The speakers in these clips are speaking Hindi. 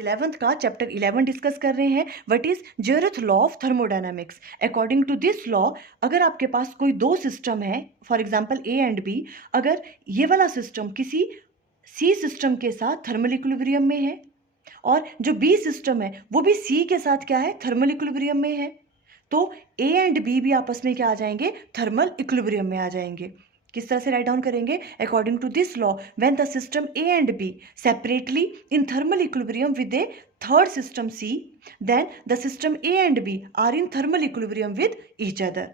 11th का चैप्टर 11 डिस्कस कर रहे हैं। What is zeroth law of thermodynamics. According to this law, अगर आपके पास कोई दो सिस्टम है, for example A and B, अगर ये वाला सिस्टम किसी सी सिस्टम के साथ थर्मल इक्विलिब्रियम में है और जो बी सिस्टम है वो भी सी के साथ क्या है, थर्मल इक्विलिब्रियम में है, तो ए एंड बी भी आपस में क्या आ जाएंगे, थर्मल इक्विलिब्रियम में आ जाएंगे। किस तरह से राइट डाउन करेंगे, according to this law when the system A and B separately in thermal equilibrium with a third system C, then the system A and B are in thermal equilibrium with each other.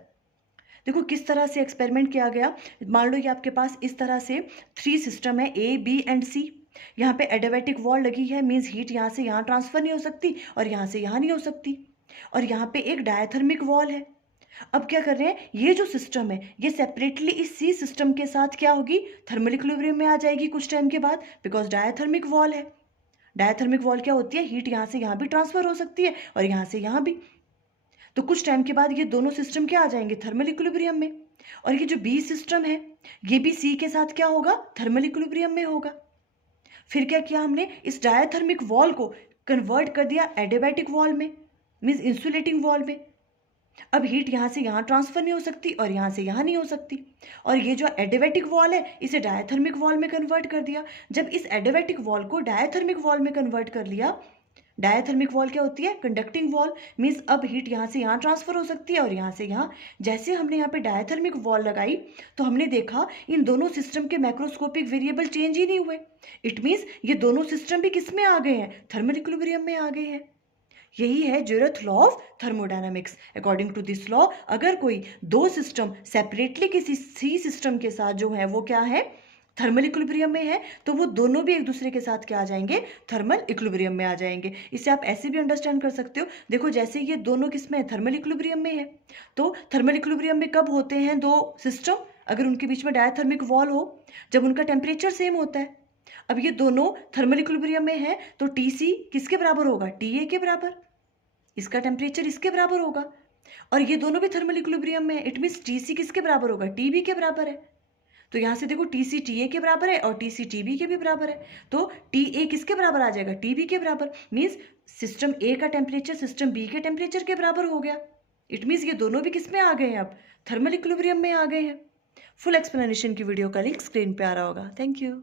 देखो किस तरह से एक्सपेरिमेंट किया गया। मान लो कि आपके पास इस तरह से थ्री सिस्टम है, ए बी एंड सी। यहाँ पे एडियाबैटिक वॉल लगी है, मीन्स हीट यहाँ से यहाँ ट्रांसफर नहीं हो सकती और यहाँ से यहाँ नहीं हो सकती, और यहाँ पे एक डायथर्मिक वॉल है। अब क्या कर रहे हैं, ये जो सिस्टम है ये सेपरेटली इस सी सिस्टम के साथ क्या होगी, थर्मल इक्विलिब्रियम में आ जाएगी कुछ टाइम के बाद, बिकॉज डायथर्मिक वॉल है। डायथर्मिक वॉल क्या होती है, हीट यहाँ से यहाँ भी ट्रांसफर हो सकती है और यहाँ से यहाँ भी, तो कुछ टाइम के बाद ये दोनों सिस्टम क्या आ जाएंगे, थर्मल इक्विलिब्रियम में। और ये जो बी सिस्टम है ये भी सी के साथ क्या होगा, थर्मल इक्विलिब्रियम में होगा। फिर क्या किया हमने, इस डायथर्मिक वॉल को कन्वर्ट कर दिया एडियाबैटिक वॉल में, मीन्स इंसुलेटिंग वॉल में। अब हीट यहाँ से यहाँ ट्रांसफर नहीं हो सकती और यहाँ से यहाँ नहीं हो सकती, और ये जो एडियाबैटिक वॉल है इसे डायथर्मिक वॉल में कन्वर्ट कर दिया। जब इस एडियाबैटिक वॉल को डायथर्मिक वॉल में कन्वर्ट कर लिया, डायथर्मिक वॉल क्या होती है, कंडक्टिंग वॉल, मीन्स अब हीट यहाँ से यहाँ ट्रांसफर हो सकती है और यहाँ से यहाँ। जैसे हमने यहाँ पे डायथर्मिक वॉल लगाई तो हमने देखा इन दोनों सिस्टम के मैक्रोस्कोपिक वेरिएबल चेंज ही नहीं हुए। इट मीन्स ये दोनों सिस्टम भी किस में आ गए हैं, थर्मल इक्विलिब्रियम में आ गए हैं। यही है zeroth law of thermodynamics. According to this law, अगर कोई दो सिस्टम सेपरेटली किसी सी सिस्टम के साथ जो है वो क्या है, थर्मल इक्विलिब्रियम में है, तो वो दोनों भी एक दूसरे के साथ क्या आ जाएंगे, थर्मल इक्विलिब्रियम में आ जाएंगे। इसे आप ऐसे भी अंडरस्टैंड कर सकते हो, देखो जैसे ये दोनों किस में है, थर्मल इक्विलिब्रियम में है, तो थर्मल इक्विलिब्रियम में कब होते हैं दो सिस्टम, अगर उनके बीच में डायथर्मिक वॉल हो, जब उनका टेम्परेचर सेम होता है। अब ये दोनों थर्मल इक्विलिब्रियम में है तो टीसी किसके बराबर होगा, टीए के बराबर, इसका टेम्परेचर इसके बराबर होगा, और ये दोनों भी थर्मल इक्विलिब्रियम में है, इट मीन्स टीसी किसके बराबर होगा, टीबी के बराबर है। तो यहाँ से देखो टीसी टीए के बराबर है और टीसी टीबी के भी बराबर है, तो टीए किसके बराबर आ जाएगा, टीबी के बराबर, मीन्स सिस्टम ए का टेम्परेचर सिस्टम बी के टेम्परेचर के बराबर हो गया। इट मीन्स ये दोनों भी किस में आ गए हैं, अब थर्मल इक्विलिब्रियम में आ गए हैं। फुल एक्सप्लेनेशन की वीडियो का लिंक स्क्रीन पे आ रहा होगा। Thank you.